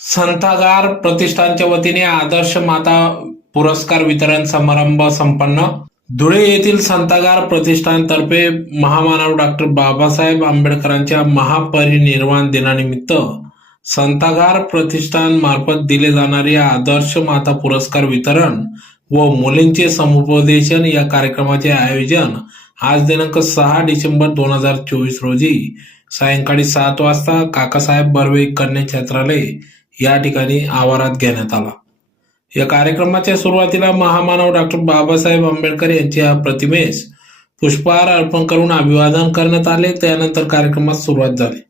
संतागार प्रतिष्ठानच्या वतीने आदर्श माता पुरस्कार वितरण समारंभ संपन्न. धुळे येथील संतागार प्रतिष्ठानतर्फे महामानव डॉक्टर बाबासाहेब आंबेडकरांच्या महापरिनिर्वाण दिनानिमित्त संतागार प्रतिष्ठान मार्फत दिले जाणारे आदर्श माता पुरस्कार वितरण व मुलींचे समुपदेशन या कार्यक्रमाचे आयोजन आज दिनांक सहा डिसेंबर दोन हजार चोवीस रोजी सायंकाळी सात वाजता काकासाहेब बर्वे कन्या छात्रालय या ठिकाणी आवारात घेण्यात आला. या कार्यक्रमाच्या सुरुवातीला महामानव डॉक्टर बाबासाहेब आंबेडकर यांच्या प्रतिमेस पुष्पहार अर्पण करून अभिवादन करण्यात आले. त्यानंतर कार्यक्रमास सुरुवात झाली.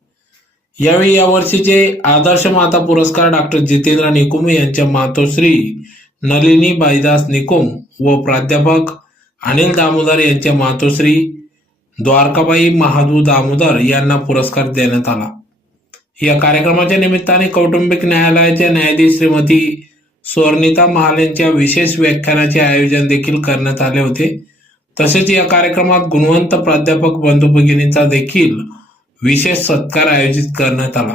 यावेळी यावर्षीचे आदर्श माता पुरस्कार डॉक्टर जितेंद्र निकुम यांच्या मातोश्री नलिनी बाईदास निकुम व प्राध्यापक अनिल दामोदर यांच्या मातोश्री द्वारकाबाई महादू दामोदर यांना पुरस्कार देण्यात आला. या कार्यक्रमाच्या निमित्ताने कौटुंबिक न्यायालयाच्या न्यायाधीश श्रीमती स्वर्णिता महाल यांच्या विशेष व्याख्यानाचे आयोजन देखील करण्यात आले होते. तसेच या कार्यक्रमात गुणवंत प्राध्यापक बंधू भगिनींचा देखील विशेष सत्कार आयोजित करण्यात आला.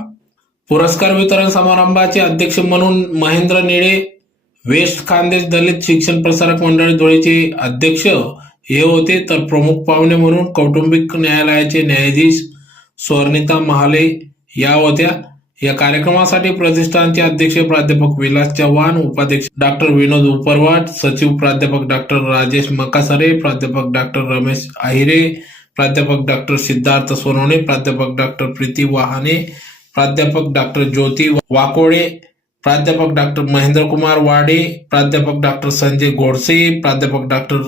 पुरस्कार वितरण समारंभाचे अध्यक्ष म्हणून महेंद्र निळे वेस्ट खानदेश दलित शिक्षण प्रसारक मंडळ धुळेचे अध्यक्ष हे होते. तर प्रमुख पाहुणे म्हणून कौटुंबिक न्यायालयाचे न्यायाधीश स्वर्णिता महाले या होत्या. या कार्यक्रमासाठी प्रतिष्ठानचे अध्यक्ष प्राध्यापक विलास चव्हाण उपाध्यक्ष डॉक्टर विनोद उपरवाट सचिव प्राध्यापक डॉक्टर राजेश मकासरे प्राध्यापक डॉक्टर रमेश आहिरे प्राध्यापक डॉक्टर सिद्धार्थ सोनवणे प्राध्यापक डॉक्टर प्रीती वाहाने प्राध्यापक डॉक्टर ज्योती वाकोळे प्राध्यापक डॉक्टर महेंद्रकुमार वाडे प्राध्यापक डॉक्टर संजय गोडसे प्राध्यापक डॉक्टर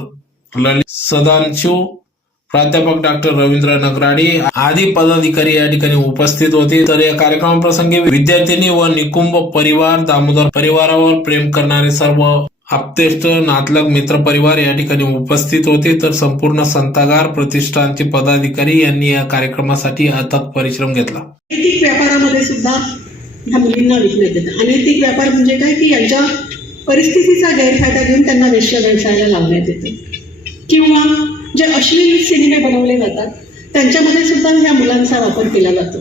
ललित सदानशिव प्राध्यापक डॉक्टर रवींद्र नगराडे आदी पदाधिकारी या ठिकाणी उपस्थित होते. तर या कार्यक्रमाप्रसंगी विद्यार्थ्यांनी व निकुंभ परिवार दामोदर परिवारावर प्रेम करणारे सर्व आप्तेष्ट नातलग मित्र परिवार या ठिकाणी उपस्थित होते. तर संपूर्ण संतागार प्रतिष्ठानचे पदाधिकारी यांनी या कार्यक्रमासाठी अथक परिश्रम घेतला. अनैतिक व्यापारामध्ये सुद्धा ह्या मुलींना विकण्यात येतं अनैतिक व्यापार म्हणजे काय? की यांच्या परिस्थितीचा गैरफायदा घेऊन त्यांना वेश्या व्यवसायाला लावण्यात येतो. किंवा जे अश्लील सिनेमे बनवले जातात त्यांच्यामध्ये सुद्धा ह्या मुलांचा वापर केला जातो.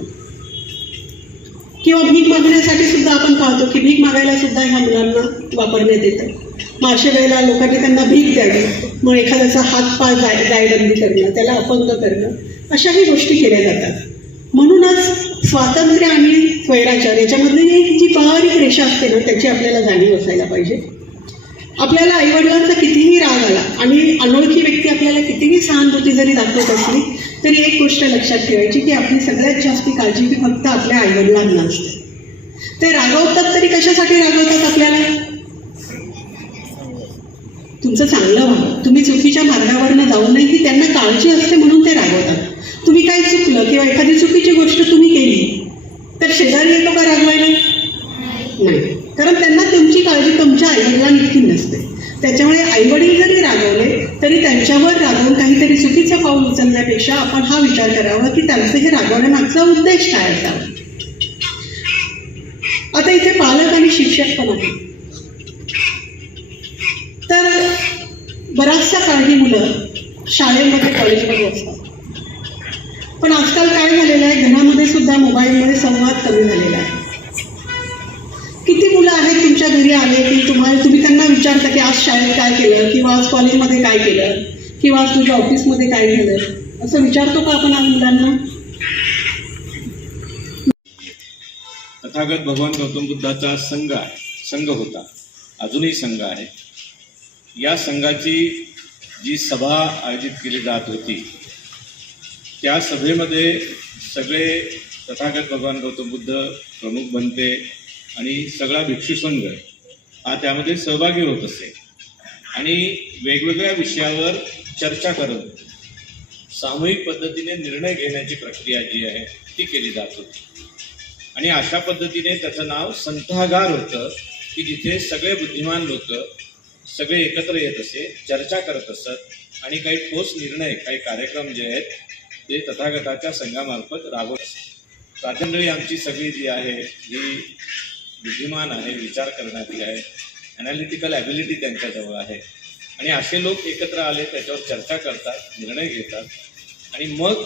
किंवा भीक मागण्यासाठी सुद्धा आपण पाहतो की भीक मागायला सुद्धा ह्या मुलांना वापरण्यात येतं. मग अशा वेळेला लोकांनी त्यांना भीक द्यावी मग एखाद्याचा हात पाय जाय जायबंदी करणं त्याला अपंग करणं अशाही गोष्टी केल्या जातात. म्हणूनच स्वातंत्र्य आणि स्वैराचार याच्यामधली जी बारीक रेषा असते ना त्याची आपल्याला जाणीव असायला पाहिजे. आपल्याला आईवडिलांचा कितीही राग आला आणि अनोळखी आपल्याला कितीही सहानुभूती जरी दाखवत असली तरी एक गोष्ट लक्षात ठेवायची की आपली सगळ्यात जास्त काळजी ही फक्त आपल्या आईवडिलांना असते. ते रागवतात तरी कशासाठी रागवतात आपल्याला? तुमचं चांगलं व्हावं तुम्ही चुकीच्या मार्गावरनं जाऊ नये ही त्यांना काळजी असते म्हणून ते रागवतात. तुम्ही काय चुकलं किंवा एखादी चुकीची गोष्ट तुम्ही केली तर शेजारी येतो का रागवायला? नाही. कारण त्यांना तुमची काळजी तुमच्या आईवडिलांइतकी नसते. त्याच्यामुळे आईवडील जरी रागवले तरी त्यांच्यावर रागवून काहीतरी चुकीचं पाऊल उचलण्यापेक्षा आपण हा विचार करावा की त्यांचं हे रागवण्यामागचा उद्देश काय असावा आता इथे पालक आणि शिक्षक पण आहेत. तर बराचसा काळ ही मुलं शाळेमध्ये कॉलेजमध्ये असतात. पण आजकाल काय झालेलं आहे? घरामध्ये सुद्धा मोबाईलमध्ये संवाद कमी झालेला आहे. तुमच्या घरी आले की तुम्हाला तुम्ही त्यांना विचारता की आज शाळेत काय केलं? किंवा आज कॉलेजमध्ये काय केलं? किंवा आज तुझ्या ऑफिसमध्ये काय झालं? असं विचारतो का आपण आज मुलांना? तथागत भगवान गौतम बुद्धाचा संघ आहे. संघ होता. अजूनही संघ आहे. या संघाची जी सभा आयोजित केली जात होती त्या सभेमध्ये सगळे तथागत भगवान गौतम बुद्ध प्रमुख बनते. आणि सगळा भिक्षू संघ हा त्यामध्ये सहभागी होत असे. आणि वेगवेगळ्या विषयावर चर्चा करत सामूहिक पद्धतीने निर्णय घेण्याची प्रक्रिया जी आहे ती केली जात होती. आणि अशा पद्धतीने त्याचं नाव संथागार होतं की जिथे सगळे बुद्धिमान लोक सगळे एकत्र येत असे चर्चा करत असत आणि काही ठोस निर्णय काही कार्यक्रम जे आहेत ते तथागताच्या संघामार्फत राबवत असत प्रातंडळी आमची सगळी जी आहे जी बुद्धिमान आहे विचार करणारी आहे ॲनालिटिकल ॲबिलिटी त्यांच्याजवळ आहे. आणि असे लोक एकत्र आले त्याच्यावर चर्चा करतात निर्णय घेतात आणि मग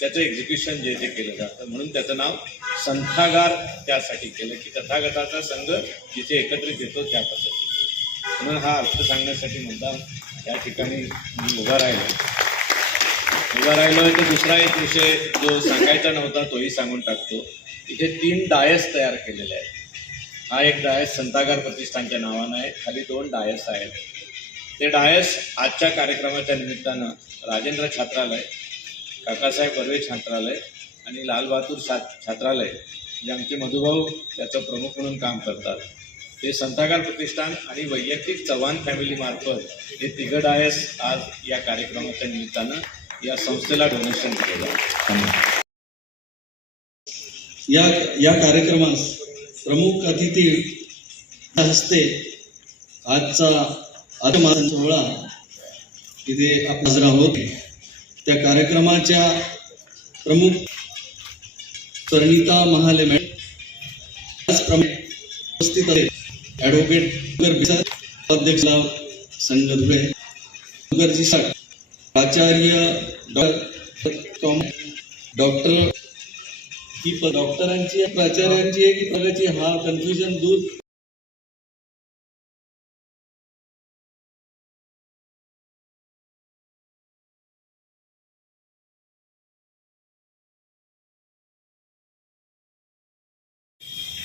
त्याचं एक्झिक्युशन जे ते केलं जातं म्हणून त्याचं नाव संथागार त्यासाठी केलं की तथागताचा संघ जिथे एकत्रित येतो त्या म्हणून हा अर्थ सांगण्यासाठी मुद्दा या ठिकाणी मी उभा राहिलो. उभा राहिलो तर दुसरा एक विषय जो सांगायचा नव्हता तोही सांगून टाकतो. इथे तीन डायस तयार केलेले आहेत. हा एक डायस संतागार प्रतिष्ठानच्या नावानं आहे. खाली दोन डायस आहेत. ते डायस आजच्या कार्यक्रमाच्या निमित्तानं राजेंद्र छात्रालय काकासाहेब बर्वे छात्रालय आणि लालबहादूर छा छात्रालय जे आमचे मधुभाऊ त्याचं प्रमुख म्हणून काम करतात. ते संतागार प्रतिष्ठान आणि वैयक्तिक चव्हाण फॅमिलीमार्फत हे तिघं डायस आज या कार्यक्रमाच्या निमित्तानं या संस्थेला डोनेशन केलं या या कार्यक्रमास प्रमुख अतिथी हस्ते आजचा आत्महत्या सोहळा इथे आपण होत त्या कार्यक्रमाच्या प्रमुख सरणिता महाले मॅडम त्याचप्रमाणे उपस्थित आहे ॲडव्होकेट अध्यक्ष संघ धुळे मुखर्जी साठ प्राचार्य डॉक्टर डॉक्टर ही डॉक्टरांची प्राचार्यांची आहे की प्रगती हा कन्फ्युजन दूर.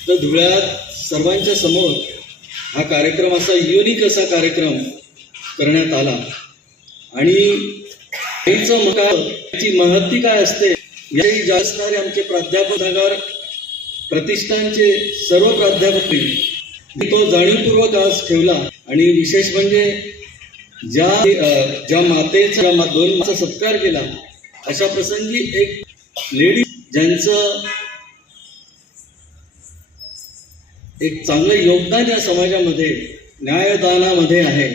तर धुळ्यात सर्वांच्या समोर हा कार्यक्रम असा युनिक असा कार्यक्रम करण्यात आला. आणि याचं मग महत्ती काय असते? याही जास्तणारे आमचे प्राध्यापक नगर प्रतिष्ठानचे सर्व प्राध्यापक मी तो जाणीवपूर्वक आज ठेवला. आणि विशेष म्हणजे ज्या ज्या मातेचा ज्या दोन माचा सत्कार केला अशा प्रसंगी एक लेडी ज्यांचं एक चांगलं योगदान या समाजामध्ये न्यायदानामध्ये आहे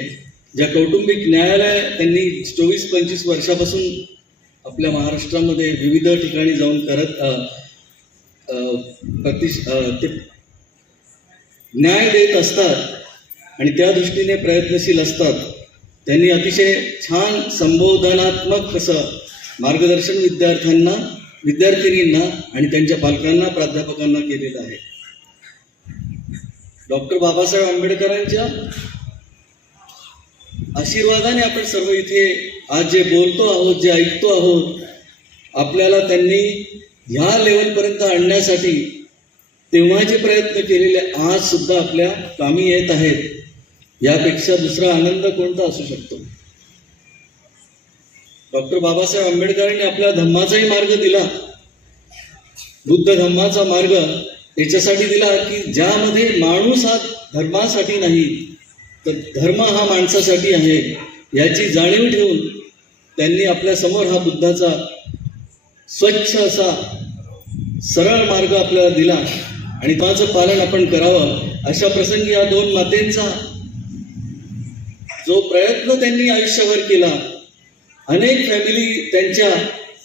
ज्या कौटुंबिक न्यायालय त्यांनी चोवीस पंचवीस वर्षापासून आपल्या महाराष्ट्रामध्ये विविध ठिकाणी जाऊन करत प्रतिश ते न्याय देत असतात आणि त्या दृष्टीने प्रयत्नशील असतात. त्यांनी अतिशय छान संबोधनात्मक असं मार्गदर्शन विद्यार्थ्यांना विद्यार्थिनींना आणि त्यांच्या पालकांना प्राध्यापकांना केलेलं आहे. डॉक्टर बाबासाहेब आंबेडकरांच्या आशीर्वादाने आपण सर्व इथे आज जे बोलतो आहोत जे ऐकतो आहोत आपल्याला त्यांनी ह्या लेवलपर्यंत आणण्यासाठी तेव्हाचे प्रयत्न केलेले आज सुद्धा आपल्या कामी येत आहेत. यापेक्षा दुसरा आनंद कोणता असू शकतो? डॉक्टर बाबासाहेब आंबेडकरांनी आपल्या धम्माचाही मार्ग दिला. बुद्ध धम्माचा मार्ग याच्यासाठी दिला की ज्यामध्ये माणूस हा धर्मासाठी नाही तर धर्म हा माणसासाठी आहे याची जाणीव ठेवून त्यांनी आपल्यासमोर हा बुद्धाचा स्वच्छ असा सरळ मार्ग आपल्याला दिला आणि त्याचं पालन आपण करावं अशा प्रसंगी या दोन मातेंचा जो प्रयत्न त्यांनी आयुष्यभर केला अनेक फॅमिली त्यांच्या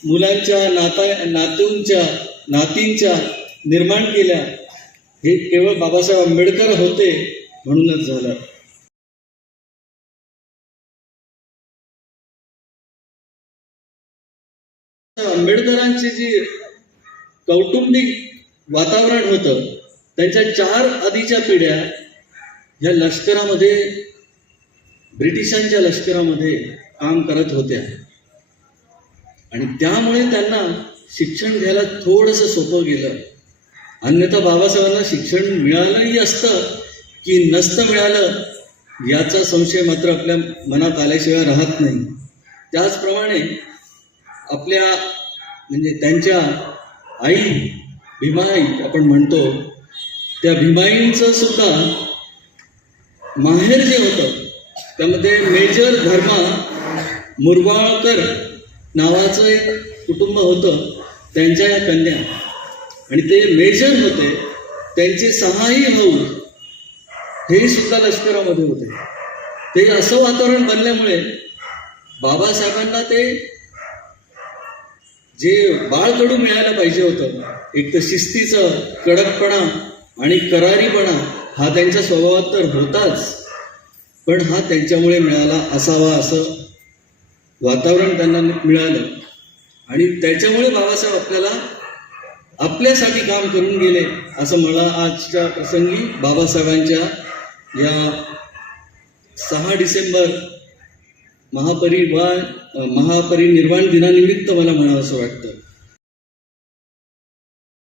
मुलांच्या नाता नातूंच्या नातींच्या निर्माण केल्या हे केवळ बाबासाहेब आंबेडकर होते म्हणूनच झालं. आंबेडकरांची जी कौटुंबिक वातावरण होतं त्यांच्या चार आधीच्या पिढ्या या लष्करामध्ये ब्रिटिशांच्या लष्करामध्ये काम करत होत्या. आणि त्यामुळे त्यांना शिक्षण घ्यायला थोडंसं सोपं गेलं. अन्यथा बाबासाहेबांना शिक्षण मिळालंही असतं की नसतं मिळालं याचा संशय मात्र आपल्या मनात आल्याशिवाय राहत नाही. त्याचप्रमाणे आपल्या म्हणजे त्यांच्या आई भीमाई आपण म्हणतो त्या भीमाईंचं सुद्धा माहेर जे होतं त्यामध्ये मेजर धर्मा मुरबाळकर नावाचं एक कुटुंब होतं त्यांच्या या कन्या. आणि ते मेजर होते त्यांचे सहाही भाऊ हे सुद्धा लष्करामध्ये होते. ते असं वातावरण बनल्यामुळे बाबासाहेबांना ते जे बाळकडू मिळायला पाहिजे होतं एक तर शिस्तीचं कडकपणा आणि करारीपणा हा त्यांच्या स्वभावात तर होताच पण हा त्यांच्यामुळे मिळाला असावा असं वातावरण त्यांना मिळालं. आणि त्याच्यामुळे बाबासाहेब आपल्याला आपल्यासाठी काम करून गेले असं मला आजच्या प्रसंगी बाबासाहेबांच्या या सहा डिसेंबर महापरिवा महापरिनिर्वाण दिनानिमित्त मला म्हणावं असं वाटतं.